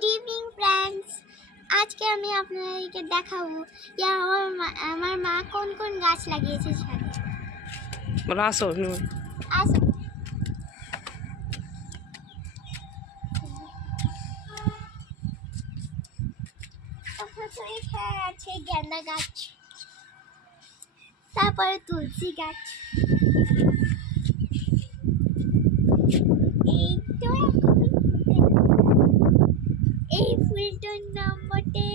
Good evening friends. আজকে আমি আপনাদেরকে দেখাবো যে আমার মা কোন কোন গাছ লাগিয়েছে ছাদে। বলো আসো আসো। এখানে আছে গেন্দা গাছ, তারপরে তুলসী গাছ, এই তো এই ফুলটার নাম বটে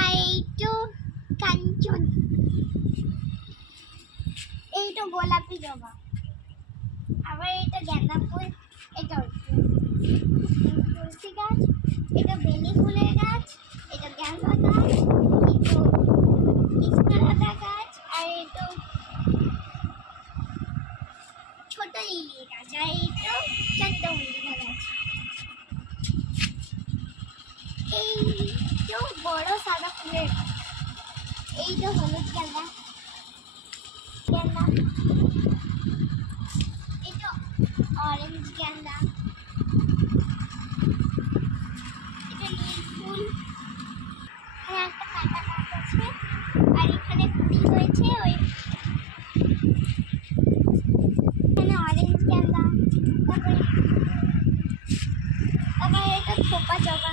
আর এই তো কাঞ্চন, এই তো গোলাপি জবা, আবার এটা গেন্দা ফুল, এটা তুলসী গাছ, এটা বেলি ফুলের গাছ, এটা গেন্দা গাছ, এটা কৃষ্ণলতা গাছ, আর এটা ছোট লিলি গাছ, আর এটা চন্দ্রমল্লিকা গাছ। এই তো বড় সাদা ফুলের গাছ, এই তো হলুদ গেন্দা গেন্দা, এই তো অরেঞ্জ গেন্দা, এটা নীল ফুল, আর একটা কাঁটা গাছ আছে, আর এখানে কুড়ি হয়েছে, ওই এখানে অরেঞ্জ গেন্দা, তারপরে এটা থোপা জবা।